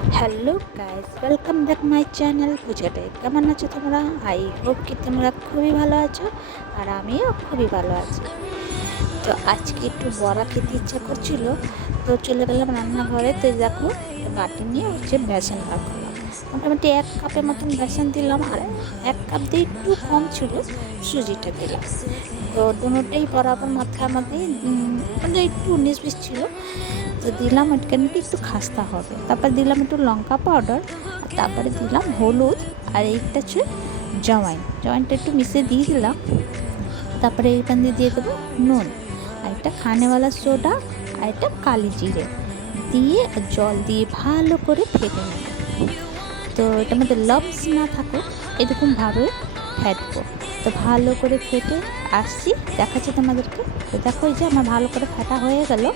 Hello guys, welcome back my channel পূজাতে। কেমন আছো তোমরা? আই হোপ কি তোমরা খুবই ভালো আছো, আর আমিও খুবই ভালো আছি। তো আজকে একটু বড়া খেতে ইচ্ছা করছিল, তো চলে গেলাম রান্নাঘরে। তো দেখো, বাটি নিয়ে বেসন বার করলাম। মোটামুটি 1 কাপের মতন বেসন দিলাম, আর 1 কাপ দিয়ে একটু কম ছিল সুজিটা দিলাম। তো দুটোটাই বরাবর মাথার মধ্যে মানে একটু 19-20 ছিল। তো দিলাম এখানে একটু খাস্তা হবে, তারপর দিলাম একটু লঙ্কা পাউডার, আর তারপরে দিলাম হলুদ, আর এইটা হচ্ছে জওয়াইনটা একটু মিশিয়ে দিয়ে দিলাম। তারপরে এইখান দিয়ে দেবো নুন, আর একটা খানেওয়ালা সোডা, আর একটা কালি জিরে দিয়ে জল দিয়ে ভালো করে ফেটে নেব। তো এটার মধ্যে লবস না থাকুক এরকমভাবে ফেটবো। তো ভালো করে ফেটে আসছি, দেখাচ্ছি তোমাদেরকে। তো দেখো, এই যে আমার ভালো করে ফেটা হয়ে গেল।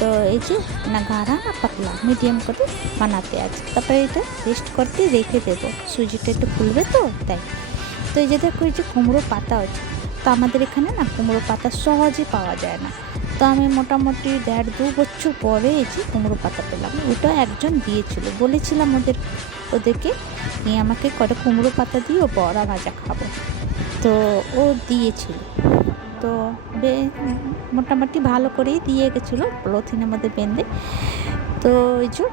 তো এই যে না গাঢ়া না পাতলা, মিডিয়াম করে বানাতে আছে। তারপরে এটা রেস্ট করতে রেখে দেবো, সুজিটা একটু ফুলবে তো তাই। তো এই যে দেখো, এই যে কুমড়ো পাতা আছে। তো আমাদের এখানে না কুমড়ো পাতা সহজে পাওয়া যায় না। তো আমি মোটামুটি 1.5-2 বছর পরে এই যে কুমড়ো পাতা পেলাম। ওটা একজন দিয়েছিল, বলেছিলাম ওদেরকে নিয়ে আমাকে কটা কুমড়ো পাতা দিয়ে ও বড়া ভাজা খাবো। তো ও দিয়েছিল, তো মোটামুটি ভালো করেই দিয়ে গেছিলো পলিথিনের মধ্যে বেঁধে। তো এই যে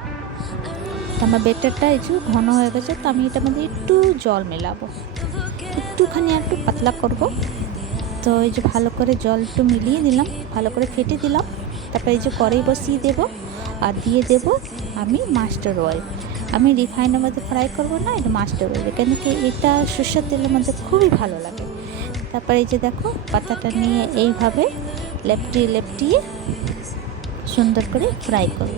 আমার বেটারটা এই যে ঘন হয়ে গেছে। তো আমি এটার মধ্যে একটু জল মেলাবো, একটুখানি একটু পাতলা করব। তো এই যে ভালো করে জল একটু মিলিয়ে দিলাম, ভালো করে ফেটে দিলাম। তারপরে এই যে কড়াই বসিয়ে দেবো, আর দিয়ে দেব আমি মাস্টার অয়েল। আমি রিফাইনের মধ্যে ফ্রাই করবো না, এটা মাস্টার অয়েল, কেন কি এটা সরষের তেলের মধ্যে খুবই ভালো লাগে। তারপরে এই যে দেখো, পাতাটা নিয়ে এইভাবে লেপটিয়ে সুন্দর করে ফ্রাই করব।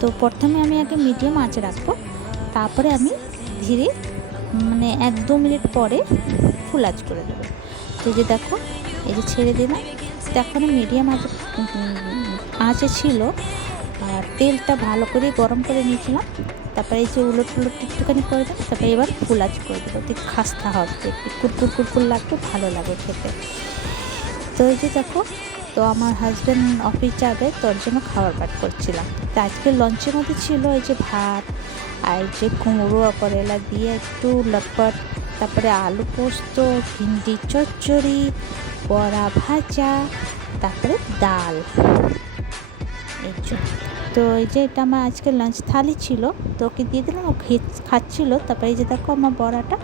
তো প্রথমে আমি আগে মিডিয়াম আঁচে রাখবো, তারপরে আমি ধীরে মানে 1-2 মিনিট পরে ফুল আঁচ করে দেবো। তো এই যে দেখো, এই যে ছেড়ে দিলাম। তো এখন মিডিয়াম আঁচে ছিল, আর তেলটা ভালো করে গরম করে নিয়েছিলাম। তারপরে এই যে উলট একটুখানি করে দেবো। তারপরে এবার ফুল আঁচ করে দেবো, ঠিক খাস্তা হবে, একটু কুরকুর লাগবে, ভালো লাগে খেতে। তো এই যে দেখো, তো আমার হাজব্যান্ড অফিস যাবে, তোর জন্য খাবার পাট করছিলাম। তো আজকে লঞ্চের মধ্যে ছিল এই যে ভাত, আর এই যে কুমড়ো করেলা দিয়ে একটু লটপট, তারপরে আলু পোস্ত, ভিন্ডি চচ্চড়ি, বড়া ভাজা, তারপরে ডাল। এই জন্য তো এই যে এটা আমার আজকে লাঞ্চ থালি ছিল, তো ওকে দিয়ে দিলাম, ও খাচ্ছিল। তারপরে এই যে দেখো, আমার বড়াটা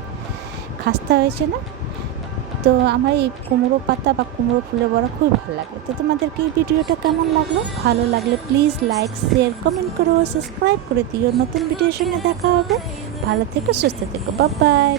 খাস্তা হয়েছে না। তো আমার এই কুমড়ো পাতা বা কুমড়ো ফুলের বড়া খুবই ভালো লাগে। তো তোমাদেরকে এই ভিডিওটা কেমন লাগলো? ভালো লাগলে প্লিজ লাইক, শেয়ার, কমেন্ট করো, সাবস্ক্রাইব করে দিও। নতুন ভিডিওর সঙ্গে দেখা হবে। ভালো থেকো, সুস্থ থেকো, বাই বাই।